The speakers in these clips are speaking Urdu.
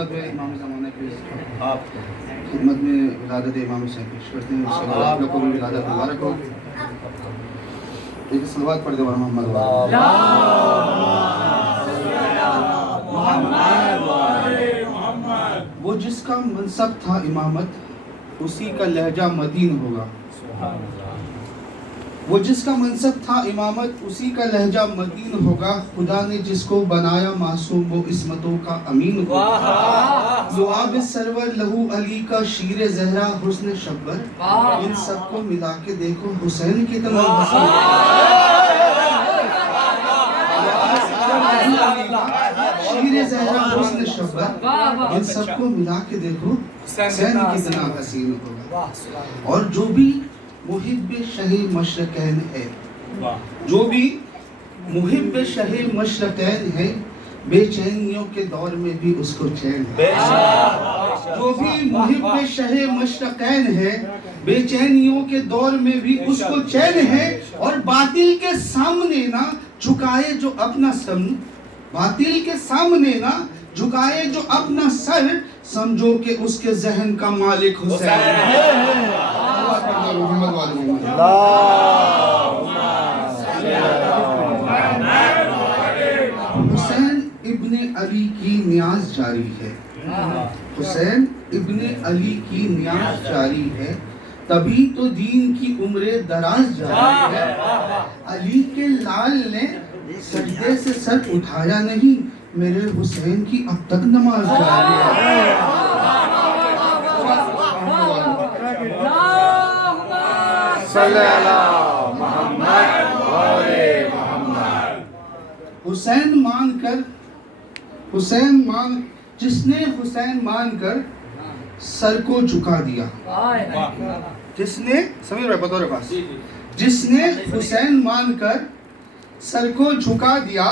خدمت میں امام زمانہ کی خدمت میں ولادت امام حسین پیش کرتے ہیں. اس کے بعد آپ لوگ کو بھی ولادت مبارک ہو. ایک صلوات پڑھ دے محمد وہ جس کا منصب تھا امامت اسی کا لہجہ مدین ہوگا. وہ جس کا منصب تھا امامت اسی کا لہجہ مدین ہوگا. خدا نے جس کو بنایا معصوم وہ عصمتوں کا امین ہوگا. لعاب سرور لہو علی کا شیر زہرا حسن شبر. ان سب کو ملا کے دیکھو حسین کتنا حسین. شیر زہرا حسن شبر ان سب کو ملا کے دیکھو حسین کتنا حسین ہوگا. اور جو بھی محب شہ مشرقین ہے, جو بھی محب شہ مشرقین ہے, بے چینیوں کے دور میں بھی اس کو چین ہے. جو بھی محب شہ مشرقین ہے, بے چینیوں کے دور میں بھی اس کو چین ہے. اور باطل کے سامنے نہ جھکائے جو اپنا سر, باطل کے سامنے نہ جھکائے جو اپنا سر, سمجھو کہ اس کے ذہن کا مالک حسین ہے. حسین ابن علی کی نیاز جاری ہے. حسین ابن علی کی نیاز جاری ہے, تبھی تو دین کی عمر دراز جاری ہے. علی کے لال نے سجدے سے سر اٹھایا نہیں, میرے حسین کی اب تک نماز جاری ہے. صلی اللہ محمد وعلى محمد. حسین مان کر, حسین مان, جس نے حسین مان کر سر کو جھکا دیا. جس نے سمجھ رہے بطور پاس, جس نے حسین مان کر سر کو جھکا دیا,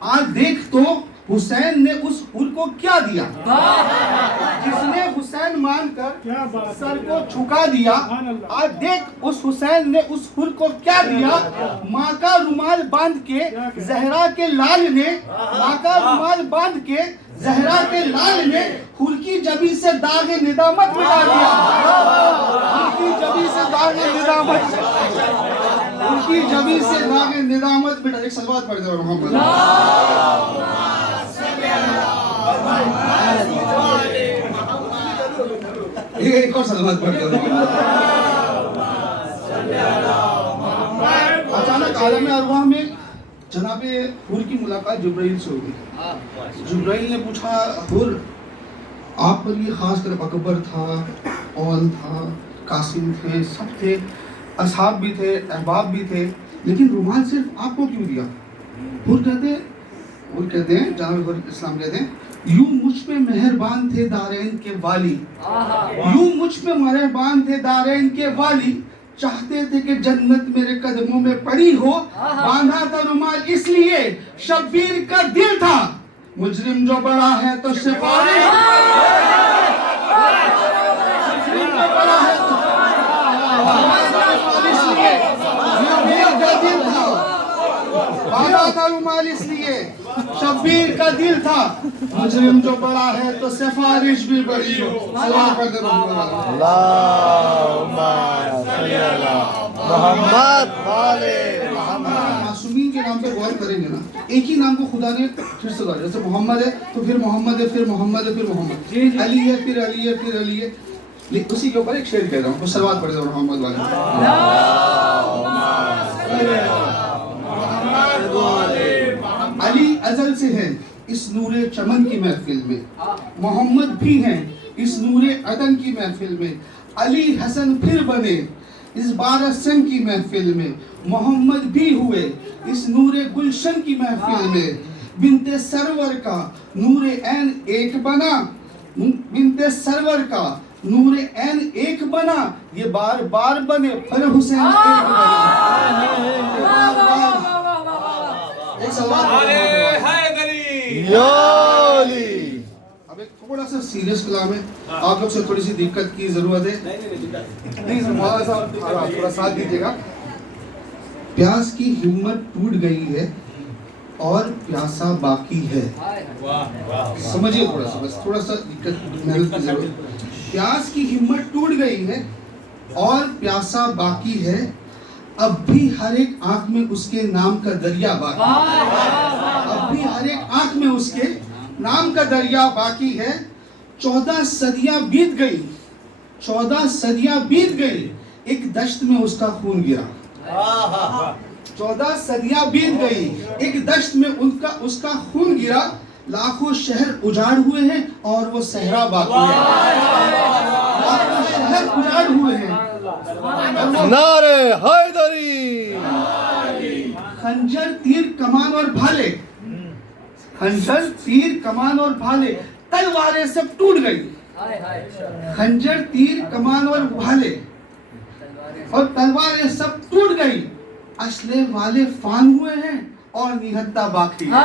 آج دیکھ تو حسین نے اس حر کو کیا دیا. جس نے حسین مان کر سر کو جھکا دیا, آج دیکھ اس حسین نے اس حر کو کیا دیا. ماں کا رومال باندھ کے زہرا کے لال نے, ماں کا رومال باندھ کے زہرا کے لال نے حر کی جبی سے داغ ندامت مٹا دیا. حر کی جبی سے داغ ندامت, حر کی جبی سے داغ ندامت مٹا. ایک صلوات پڑھ دے محمد. ایک اور صلوات پڑھ دے. اچانک عالم ارواح میں جناب حر کی ملاقات جبرائیل سے ہوگی. جبرائیل نے پوچھا, حر آپ پر یہ خاص کر اکبر تھا, اون تھا, قاسم تھے, سب تھے, اصحاب بھی تھے, احباب بھی تھے, لیکن رومال صرف آپ کو کیوں دیا. حر کہتے ہیں جناب حر اسلام کہتے ہیں, یوں مجھ پہ مہربان تھے دارین کے والی, یوں مجھ پہ مہربان تھے دارین کے والی, چاہتے تھے کہ جنت میرے قدموں میں پڑی ہو. باندھا تھا رومال اس لیے شبیر کا دل تھا, مجرم جو بڑا ہے تو سفارش, مجرم جو بڑا ہے تو اس لیے شبیر کا دل تھا. باندھا تھا رومال اس لیے شبیر کا دل تھا, مجرم جو بڑا ہے تو سفارش بھی بڑی ہو. اللہم صلی اللہ محمد وعلى محمد. معصومین کے نام پہ غور کریں گے نا, ایک ہی نام کو خدا نے پھر سے کہا, جیسے محمد ہے تو پھر محمد ہے, پھر محمد ہے, پھر محمد, علی ہے, پھر علی ہے, پھر علی ہے. اسی کے اوپر ایک شعر کہہ رہا ہوں, صلوات پڑھ دے محمد والے. علی ازل سے ہے اس نور چمن کی محفل میں, محمد بھی ہیں اس نور عدن کی محفل میں, علی حسن پھر بنے اس بارسن کی محفل میں, محمد بھی ہوئے اس نور گلشن کی محفل میں. بنت سرور کا نور عین ایک بنا, بنت سرور کا نور عین ایک بنا, یہ بار بار بنے پر حسین ایک بنا. ایک سوال اب ایک تھوڑا سا سیریس کلام ہے, آپ لوگ سے تھوڑی سی دقت کی ضرورت ہے, پلیز تھوڑا ساتھ دیجیے گا. پیاس کی ہمت ٹوٹ گئی ہے, اور پیاسا باقی ہے. سمجھیے تھوڑا سا محنت کی ضرورت. پیاس کی ہمت ٹوٹ گئی ہے اور پیاسا باقی ہے, اب بھی ہر ایک آنکھ میں اس کے نام کا دریا باقی ہے. اب بھی ہر ایک آنکھ میں اس کے نام کا دریا باقی ہے. 14 صدیاں بیت گئی, 14 صدیاں بیت گئی, ایک دشت میں اس کا خون گرا. 14 صدیاں بیت گئی, ایک دشت میں اس کا خون گرا. لاکھوں شہر اجاڑ ہوئے ہیں اور وہ صحرا باقی ہے. لاکھوں شہر اجاڑ ہوئے ہیں. نعرے حیدری. خنجر تیر کمان اور بھالے, خنجر تیر کمان اور بھالے, تلواریں سب ٹوٹ گئی. خنجر تیر کمان اور بھالے اور تلواریں سب ٹوٹ گئی. اسلحے والے فان ہوئے ہیں اور نہتہ باقی ہے.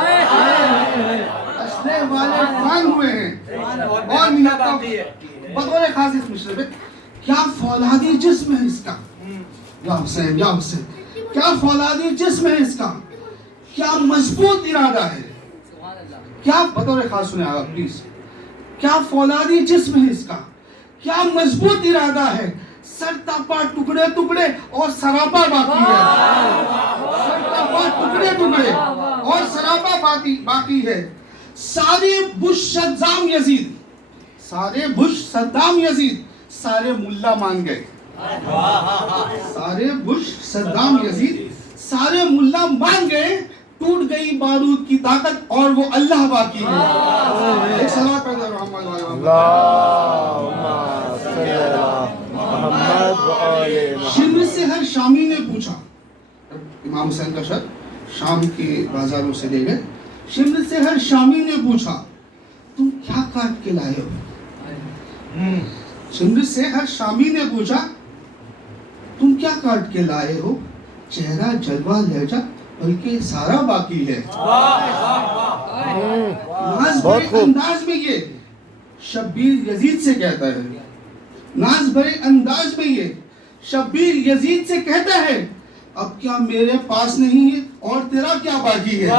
اسلحے والے فان ہوئے ہیں اور نہتہ. بطور خاص اس مشرے میں کیا فولادی جسم ہے اس کا, یا حسین یا حسین, کیا فولادی جسم ہے اس کا, کیا مضبوط ارادہ ہے. کیا بطور خاص سنیں آگا پلیز, کیا فولادی جسم ہے اس کا, کیا مضبوط ارادہ ہے. سر تاپا ٹکڑے ٹکڑے اور سراپا باقی ہے. سر تاپا ٹکڑے ٹکڑے اور سراپا باقی ہے. سارے بش صدام یزید, سارے بش صدام یزید, سارے ملا مان گئے. سارے بش صدام یزید, سارے ملا مان گئے. ٹوٹ گئی بارود کی طاقت اور وہ اللہ باقی ہے. ایک صلوات پڑھ دو محمد علیہ وسلم. شمر سے ہر شامی نے پوچھا, امام حسین کا شر شام کے بازاروں سے لے گئے. شمر سے ہر شامی نے پوچھا تم کیا کاٹ کے لائے ہو. شمر سے ہر شامی نے پوچھا تم کیا کاٹ کے لائے ہو. چہرہ جلوہ لہجہ بلکہ سارا باقی ہے. ناز بھرے انداز میں یہ شبیر یزید سے کہتا ہے, ناز بھرے انداز میں یہ شبیر یزید سے کہتا ہے, اب کیا میرے پاس نہیں ہے اور تیرا کیا باقی ہے.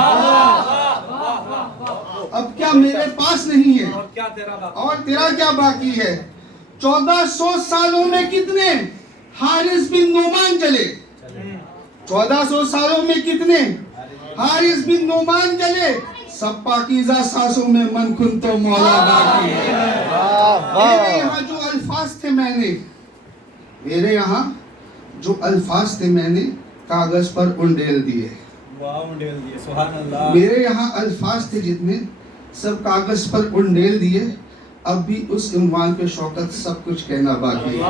اب کیا میرے پاس نہیں ہے اور تیرا کیا باقی ہے. 1400 سالوں میں کتنے حارث بن نعمان جلے. 1400 سالوں میں کتنے حارث بن نعمان جلے. سب پاکیزہ سانسوں میں من کن تو مولا باقی ہے. میرے یہاں جو الفاظ تھے میں نے, میرے یہاں جو الفاظ تھے میں نے کاغذ پر انڈیل دیے. میرے یہاں الفاظ تھے جتنے سب کاغذ پر انڈیل دیے. اب بھی اس عنوان پہ شوکت سب کچھ کہنا باقی ہے.